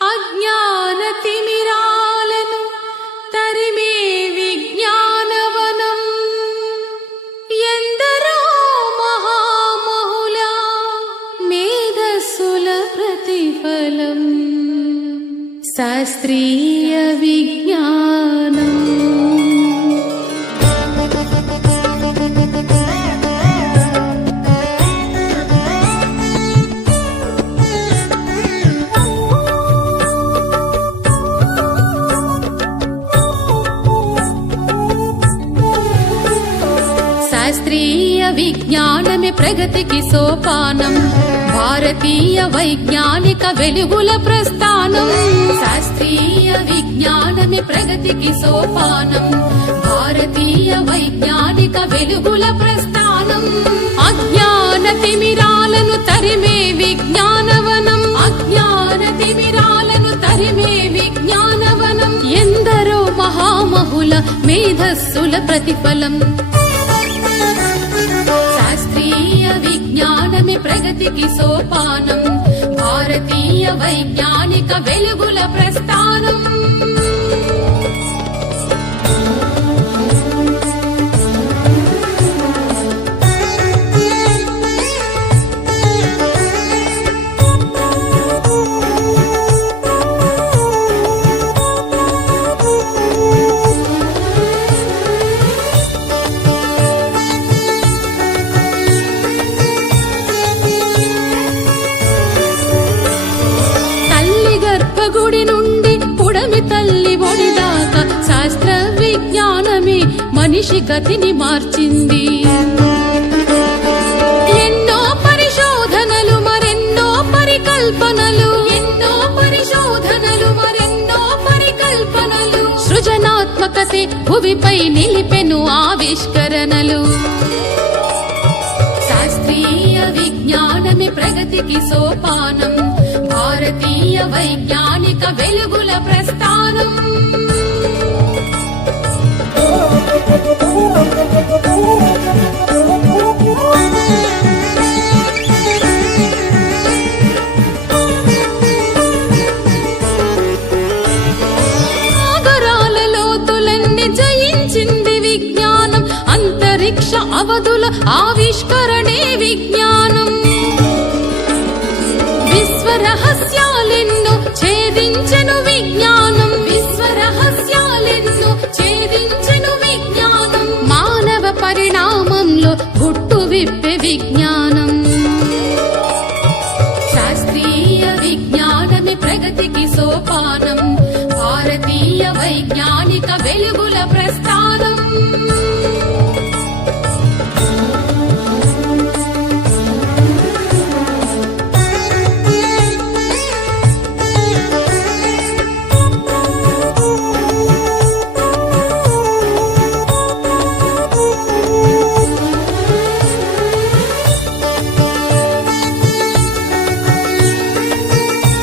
అజ్ఞానతిమిరాలను తరిమే విజ్ఞానవనం ఎందరో మహామహుల మేధస్సుల ప్రతిఫలం శాస్త్రీయ విజ్ఞానం. శాస్త్రీయ విజ్ఞానమే ప్రగతికి సోపానం, భారతీయ వైజ్ఞానిక వెలుగుల ప్రస్థానం. శాస్త్రీయ విజ్ఞానమే ప్రగతికి సోపానం, భారతీయ వైజ్ఞానిక వెలుగుల ప్రస్థానం. అజ్ఞాన తిమిరాలను తరిమే విజ్ఞానవనం, అజ్ఞాన తిమిరాలను తరిమే విజ్ఞానవనం ఎందరో మహామహుల మేధస్సుల ప్రతిఫలం. శాస్త్రీయ విజ్ఞానమే ప్రగతికి సోపానం, భారతీయ వైజ్ఞానిక వెలుగుల ప్రస్థానం. గుడి నుండి పుడమి తల్లి ఒడి దాకా శాస్త్ర విజ్ఞానమే మనిషి గతిని మార్చింది. ఎన్నో పరిశోధనలు మరెన్నో పరికల్పనలు, ఎన్నో పరిశోధనలు మరెన్నో పరికల్పనలు, సృజనాత్మకతే భువిపై నిలిపెను ఆవిష్కరణలు. శాస్త్రీయ విజ్ఞానమే ప్రగతికి సోపానం, భారతీయ వైజ్ఞానిక వెలుగుల ప్రస్థానం. సాగరాల లోతులన్నీ జయించింది విజ్ఞానం, అంతరిక్ష అవధుల ఆవిష్కరణే విజ్ఞానం. విశ్వరహస్యాలెన్నో ఛేదించెను విజ్ఞానం, విశ్వరహస్యాలెన్నో ఛేదించెను విజ్ఞానం. మానవ పరిణామంలో గుట్టు విప్పే విజ్ఞానం. శాస్త్రీయ విజ్ఞానమే ప్రగతి